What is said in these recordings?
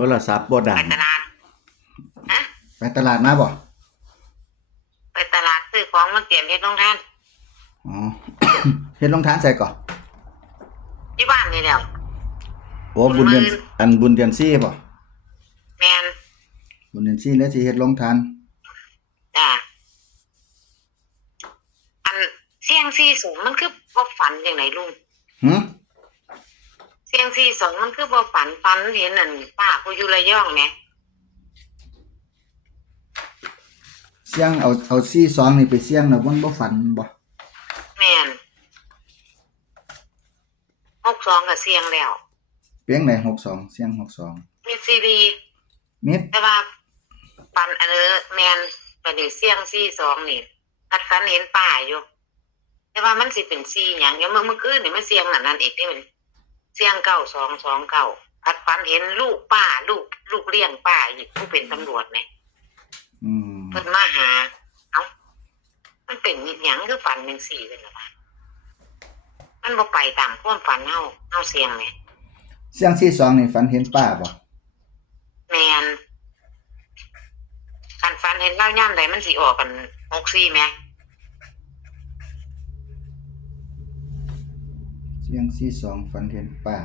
โทรศัพท์บ่ดัไปงตลาดฮะไปตลาดมาบ่ไปตลาดซื้อของมาเตรียมเฮ็ดโรงทานอ๋อ เฮ็ดโรงทานใส่ก่อที่บ้านนี่แหล้วโอ้บุญมื้อบุญเดือน4บ่แม่นบุญเดือน4แล้วสิเฮ็ดโรงทานจ้ะอันเสี่ยงซี่สูงมันคือบ่ฝันจังไดลุงหึเสี่ยงซี่สองมันคือบ่ฝันเห็นนั่นป้าผู้อยู่ระยองแหมเสี่ยงเอา42นี่ไปเสี่ยงแล้วมันบ่ฝันบ่แม่น62ก็เสี่ยงแล้วเปียงไหน62เสี่ยง62มีซีดีมิดแต่ว่าฝันแม่นบัดนี้เสี่ยง42นี่คัดฝันเห็นป้าอยู่แต่ว่ามันสิเป็น4หยังเดี๋ยวเมื่อคืนนี่มันเสี่ยงนั่นอีกเด้มันเสี่ยง9229คัดฝันเห็นลูกป้าลูกเลี้ยงป้าอีกผู้เป็นตำรวจแหมเพิ่นมาหาเอ้ามันเป็นหยังคือฝันจังซี่เป็นล่ะวะมันบ่ไปตามความฝันเฮาเสี่ยงแหมเสี่ยง42นี่ฝันเห็นป้าบ่แม่นคันฝันเห็นเล่ายามใดมันสิออกกัน64แหมเสี่ยง42ฝันเห็นป้า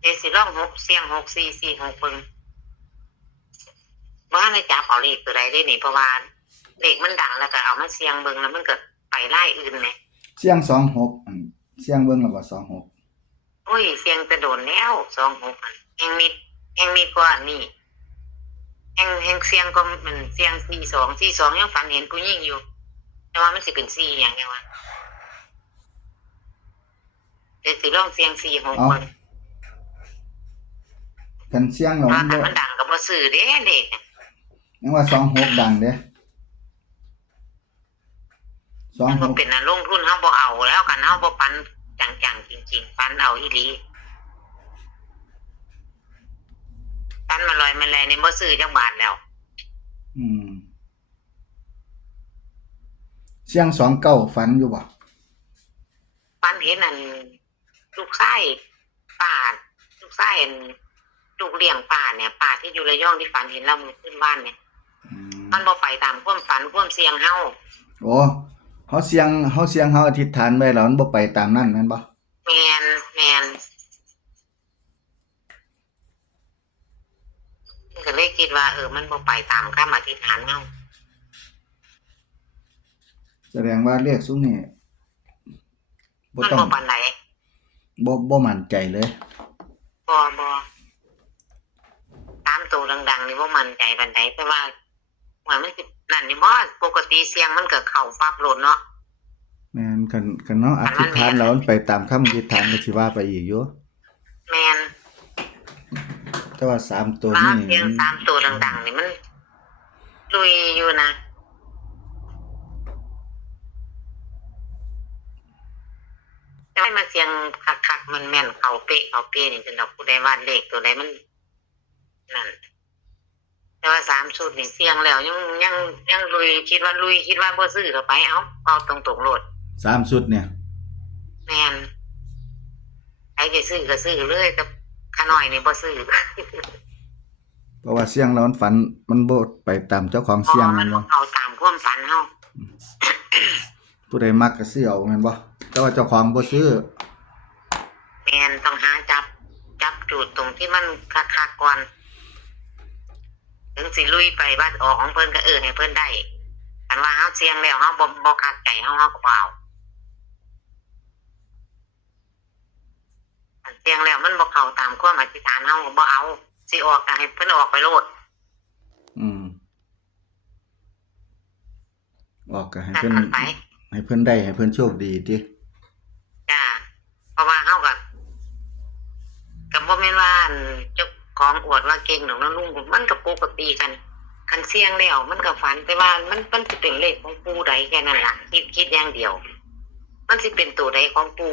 เดี๋ยวสิลองเสี่ยง6446เบิ่งบ่ทันได้จับเอาเลขตัวใดเด้นี่เพราะว่าเลขมันดังแล้วก็เอามาเสี่ยงเบิ่งแล้วมันก็ไปรายอื่นแหมเสี่ยง26เสี่ยงเบิ่งแล้วบ่26โอ้ยเสี่ยงแต่โดนแล้ว26อันแห่งมีกว่านี่แห่งเสี่ยงก็มันเสี่ยง42ยังฝันเห็นผู้หญิงอยู่แต่ว่ามันสิเป็น4หยังไงวะเดี๋ยวสิลองเสี่ยง46ก่อนคันเสี่ยงแล้วมันดังก็บ่ซื้อเด้เด็กยังว่า26ดังเด้มันบ่เป็นลงทุนเฮาบ่เอาแล้วกันเฮาบ่ปันจังๆจริงๆปันเอาอีหลีปันมาลอยมาแลนี่บ่ซื้อจักบาทแล้วเสี่ยง29ฝันอยู่บ่ปันเห็นนั่นลูกชายป้าลูกชายลูกเลี้ยงป้าเนี่ยป้าที่อยู่ระยองที่ฝันเห็นเรามื้อคืนวานเนี่ยมันบ่ไปตามความฝันความเสี่ยงเฮาโอ้เฮาเสี่ยงเฮาอธิษฐานไว้แล้วมันบ่ไปตามนั้นแม่นบ่แม่นก็เลยคิดว่ามันบ่ไปตามคำอธิษฐานเฮาแสดงว่าเลขซุมนี้บ่ต้องบ่ปานใดบ่มั่นใจเลยบ่ตามตัวดังๆนี่บ่มั่นใจปานใดแต่ว่ามันสินั่นนี่บ่ปกติเสียงมันก็เข้าปั๊บโลดเนาะแม่นคันเนาะอธิษฐานแล้วมันไปตามคำอธิษฐานก็สิว่าไปอีกอยู่แม่นแต่ว่า3ตัวนี่เสียง3ตัวดังๆนี่มันลุยอยู่นะได้มาเสียงคักๆมันแม่นเข้าเป๊ะนี่จนดอกผู้ใดว่าเลขตัวใดมันนั่นแต่ว่า3ชุดนี่เสียงแล้วยังลุยคิดว่าบ่ซื้อต่อไปเอาตรงๆโลด3ชุดเนี่ยแม่นใครจะซื้อก็ซื้อเลยแต่ขาน้อยนี่บ่ซื้อเพราะว่าเสียงแล้วมันฝันมันบ่ไปตามเจ้าของเสียงมันบ่เอาตามความฝันเฮาผู้ใดมักก็ซื้อเอาแม่นบ่แต่ว่าเจ้าของบ่ซื้อแม่นต้องหาจับจุดตรงที่มันคักๆก่อนถึงสิลุยไปบ้านออกของเพิ่นก็ให้เพิ่นได้คันว่าเฮาเสี่ยงแล้วเฮาบ่คักใจเฮาก็บ่เอาอันเสี่ยงแล้วมันบ่เข้าตามความอธิษฐานเฮาก็บ่เอาสิออกก็ให้เพิ่นออกไปโลดออกก็ให้เพิ่นได้ให้เพิ่นโชคดีติจ้าเพราะว่าเฮาก็บ่แม่นว่าเจ้าของอวดว่าเก่งดอกนะลุงมันก็ปกติกันคันเสี่ยงแล้วมันก็ฝันแต่ว่ามันสิเป็นเลขของปู่ใดแค่นั้นล่ะคิดอย่างเดียวมันสิเป็นตัวใดของปู่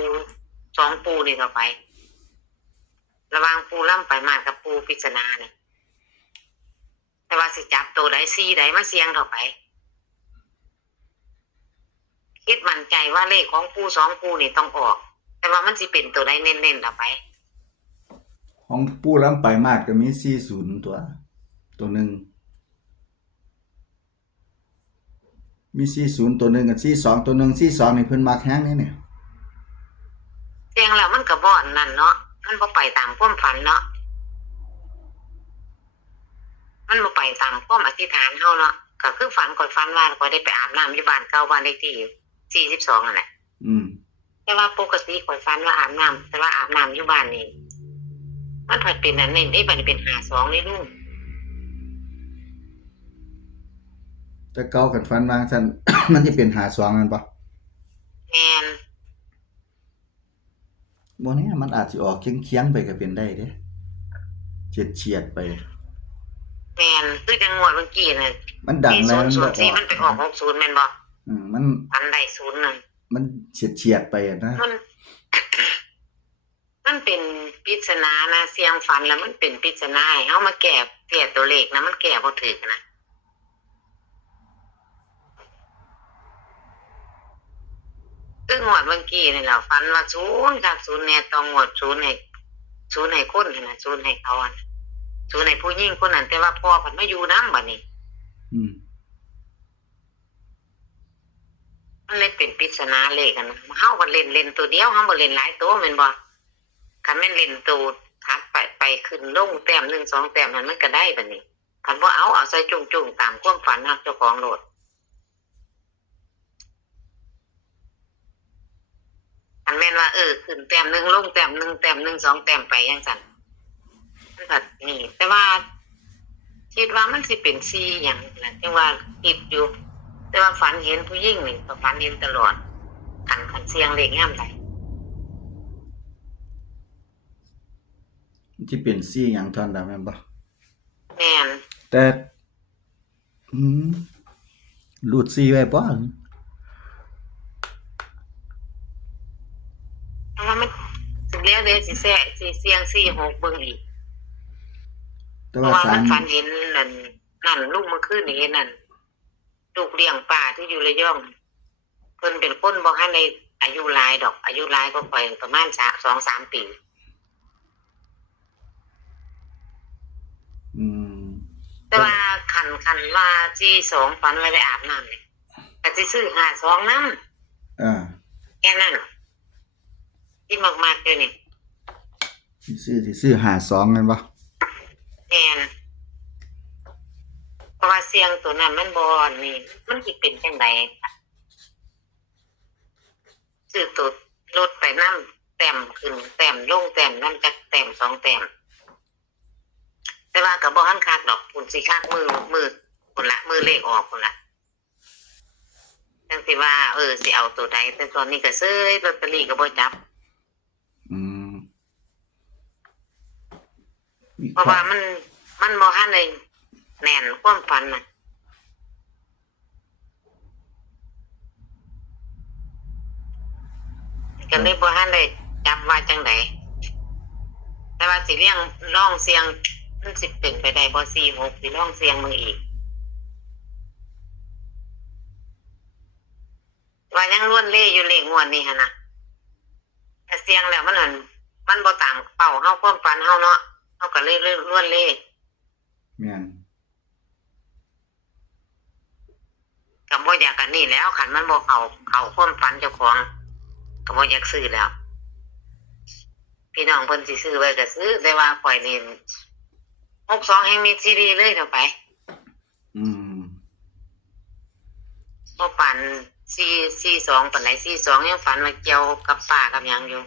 2ปู่นี่ต่อไประหว่างปู่ล่ำไปมากับปู่ปริศนาเนี่ยแต่ว่าสิจับตัวใด4ใดมาเสี่ยงต่อไปคิดมั่นใจว่าเลขของปู่2ปู่นี่ต้องออกแต่ว่ามันสิเป็นตัวใดเน้นๆต่อไป ของปู่ลำไปมาดก็มี40ตัวหนึงมี40ตัวหนึงกับ42ตัวหนึง42นี่เพิ่นมักแฮงนี่ เสียงแล้วมันก็บ่อนนั่นเนาะมันบ่ไปตามความฝันเนาะมันบ่ไปตามความอธิษฐานเฮาเนาะก็คือฝันก่อนฝันว่าก็ได้ไปอาบน้ำอยู่บ้านเก่าบ้านเลขที่42นั่นแหละ อืม แต่ว่าปกติข่อยฝันว่าอาบน้ำแต่ว่าอาบน้ำอยู่บ้านนี่มันผัดเป็นอันนี้ได้บัดนี้เป็น52นี่ลุง แต่เก่ากันฟันวางซั่น มันสิเป็น52นั่นบ่ แม่น บ่แน่มันอาจสิออกเคียงๆไปก็เป็นได้เด้เฉียดๆไป แม่นคือจังงวดเมื่อกี้น่ะ มันดังแล้วมันบ่ออก 4004มันไปออก60แม่นบ่ มัน อันใด0นั่น มันเฉียดๆไปอะนะ มัน มันเป็นปริศนานะเสียงฝันแล้วมันเป็นปริศนาให้เฮามาแก้ตัวเลขนะมันแก้บ่ถูกนะคืองวดเมื่อกี้นี่แหละฝันว่า0กับ0เนี่ยต้องงวด0ให้คนนั่นน่ะ0ให้เขาอะ0ให้ผู้หญิงคนนั้นแต่ว่าพ่อเพิ่นมาอยู่นำบัดนี้ อืม มันเลยเป็นปริศนาเลขกันนะเฮาก็เล่นตัวเดียวเฮาบ่เล่นหลายตัวแม่นบ่คันแม่นเล่นตัวทัดไปขึ้นลงแต้ม1 2แต้มนั้นมันก็ได้บัดนี้คันบ่เอาใส่จุ่งๆตามความฝันของเจ้าของโลดคันแม่นว่าขึ้นแต้ม1ลงแต้ม1แต้ม1 2แต้มไปจังซั่นมันก็นี่แต่ว่าคิดว่ามันสิเป็น4หยังล่ะจังว่าคิดอยู่แต่ว่าฝันเห็นผู้หญิงนี่ก็ฝันเห็นตลอดคันเสียงเลขยามใด ที่เป็น4หยังเท่านั้นแม่นบ่ แม่น แต่รูด4ไว้บ่ เพราะว่ามันสิแล้วเด้สิเสียง46เบิ่งอีก แต่ เพ ว่า ราะว่ามันฝัน 3 เห็นนั่นลูกเมื่อคืนนี่เห็นนั่นลูกเลี้ยงป้าที่อยู่ระยองเพิ่นเป็นคนบ่ทันได้อายุหลายดอกอายุหลายก็ไปประมาณ2-3 ปี อืม แต่ว่าคันว่า42ฝันว่าได้อาบน้ำนี่ก็สิซื้อ52นำแค่นั้นที่มากๆอยู่นี่ สิซื้อ52แม่นบ่ แม่นเพราะว่าเสียงตัวนั้นมันบ่นี่มันสิเป็นจังไดซื้อตัวรถไปนำแต้มขึ้นแต้มลงแต้มนั่นจักแต้ม2แต้มแต่ว่าก็บ่ทันคักดอกพุ่นสิคักมือพุ่นละมือเลขออกพุ่นละจังสิว่าสิเอาตัวใดแต่ตอนนี้ก็ซื้อลอตเตอรี่ก็บ่จับ อืม เพราะว่ามันบ่ทันได้แน่นความฝันน่ะก็เลยบ่ทันได้จับว่าจังไดแต่ว่าสิเลี้ยงร้องเสียงมันสิเป็นไปได้บ่46สิร้องเสียงมึงอีกว่ายังล้วนเล่อยู่เลขงวดนี้หั่นน่ะแต่เสียงแล้วมันบ่ตามเป้าเฮาความฝันเฮาเนาะเฮาก็เลยล้วนเล่ แม่น ก็บ่อยากกันนี่แล้วคันมันบ่เข้าความฝันเจ้าของก็บ่อยากซื้อแล้วพี่น้องเพิ่นสิซื้อไว้ก็ซื้อแต่ว่าข่อยนี่62แห่งมีซีดีเลยเท่าไป อืม บ่ปาน42ปานใด42ยังฝันว่าเกี่ยวกับป้ากับหยังอยู่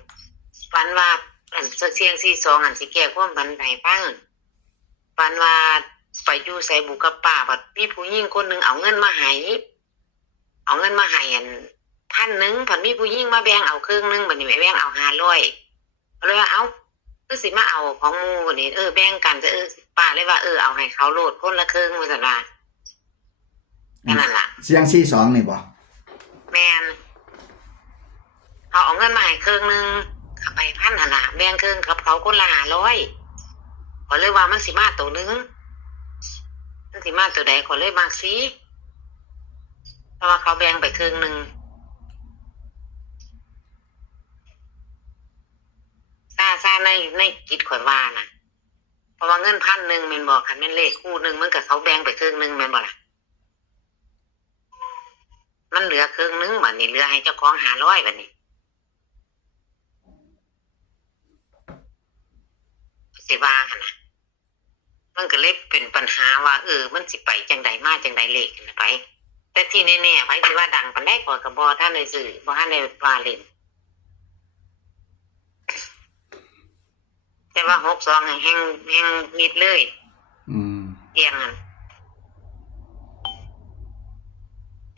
ฝันว่าอันเสียง42อันสิแก้ความฝันให้ฟังฝันว่าไปอยู่ไสบุกับป้าบัดมีผู้หญิงคนหนึงเอาเงินมาให้อัน1,000ผันมีผู้หญิงมาแบ่งเอาครึ่งนึงบัดนี้แบ่งเอา500ก็เลยว่าเอ้าคือสิมาเอาของหมู่บัดนี้แบ่งกันจะป้าเลยว่าเอาให้เขาโลดคนละครึ่งว่าซั่นว่าแค่นั้นล่ะ เสียง42นี่บ่ แม่นเขาเอาเงินมาให้ครึ่งนึงเขาไป1,000หั่นล่ะแบ่งครึ่งกับเขาคนละ500ก็เลยว่ามันสิมาตัวนึงมันสิมาตัวใดก็เลยมักสิเพราะว่าเขาแบ่งไปครึ่งนึงซาในจิตข่อยว่าน่ะ เพราะว่าเงิน1,000แม่นบ่คันแม่นเลขคู่หนึงมันก็เขาแบ่งไปครึ่งหนึงแม่นบ่ล่ะมันเหลือครึ่งหนึงบัดนี้เหลือให้เจ้าของ500บัดนี้สิว่าหั่นน่ะมันก็เลยเป็นปัญหาว่ามันสิไปจังใดมาจังใดเลขนั่นน่ะไป แต่ที่แน่ๆไผสิว่าดังปานใดข้อยก็บ่ทันได้ซื้อบ่ทันได้ว่าเล่นแต่ว่า62นี่แฮงมิดเลย อืม เอียงนั่น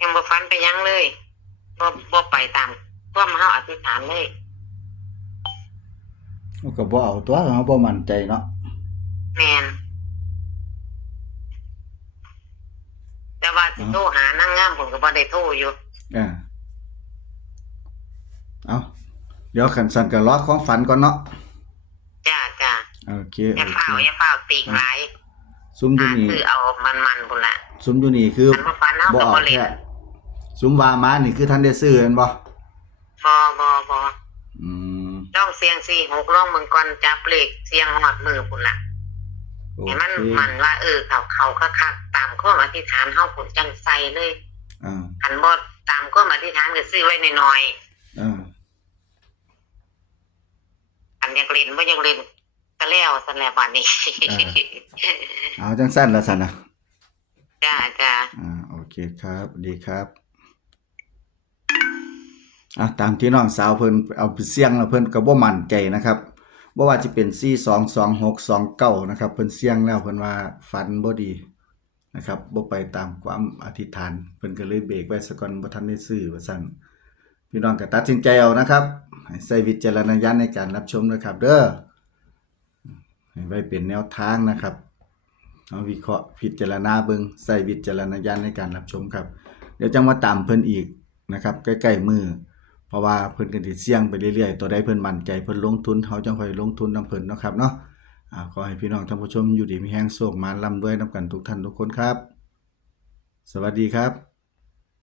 ยังบ่ฝันไปหยังเลยบ่ไปตามความเฮาอธิษฐานเลย มันก็บ่เอาตัวเฮาบ่มั่นใจเนาะ แม่นแต่ว่าสิโทรหานางงามผมก็บ่ได้โทรอยู่ อ่าเอาเดี๋ยวคันสั่นก็รอของฝันก่อนเนาะ จ้า โอเค อย่าฟ้าวติงหลาย ซุมอยู่นี่ คือเอามันพุ่นล่ะ ซุมอยู่นี่คือ มันบ่ฝันเฮา บ่ ก็ เอา บ่เล่น แท้ซุมว่ามานี่คือท่านได้ซื้อแม่นบ่ บ่ อืม ลองเสียง46ลองเบิ่งก่อนจับเลขเสียงฮอดมือพุ่นล่ะ โอ ให้ เค มันว่าเขาคักๆตามความอธิษฐานเฮาพุ่นจังใส่เลย อ่า คันบ่ตามความอธิษฐานก็ซื้อไว้น้อย อ่า ๆอันอยากเล่นบ่อยากเล่นก็แล้วซั่นแหละบัดนี้ เอาจังซั่นล่ะซั่นน่ะ จ้า โอเคครับ ดีครับตามที่น้องสาวเพิ่นเอาไปเสี่ยงแล้วเพิ่นก็บ่มั่นใจนะครับบ่ว่าสิเป็น422629นะครับเพิ่นเสี่ยงแล้วเพิ่นว่าฝันบ่ดีนะครับบ่ไปตามความอธิษฐานเพิ่นก็เลยเบรกไว้ซะก่อนบ่ทันได้ซื้อว่าซั่นพี่น้องก็ตัดสินใจเอานะครับให้ใช้วิจารณญาณในการรับชมนะครับเด้อให้ไว้เป็นแนวทางนะครับเอาวิเคราะห์พิจารณาเบิ่งใช้วิจารณญาณในการรับชมครับ เดี๋ยวจังมาตามเพิ่นอีกนะครับใกล้ๆมือเพราะว่าเพิ่นก็สิเสี่ยงไปเรื่อยๆตัวใดเพิ่นมั่นใจเพิ่นลงทุนเฮาจังค่อยลงทุนนํเพิ่นเนาะครับเนาะขอให้พี่น้องท่านผู้ชมอยู่ดีมีแรงโชคมาร่ำรวยนํกันทุกท่านทุกคนครับ สวัสดีครับ